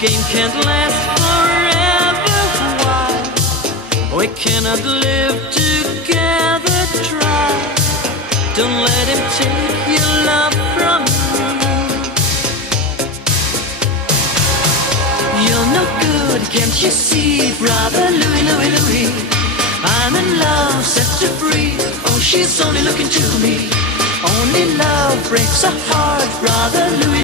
game can't last forever. Why? We cannot live together. Try. Don't let him take your love from me. You're no good, can't you see, brother Louie, Louie, Louie? I'm in love, set her free. Oh, she's only looking to me. Only love breaks a heart, brother Louie.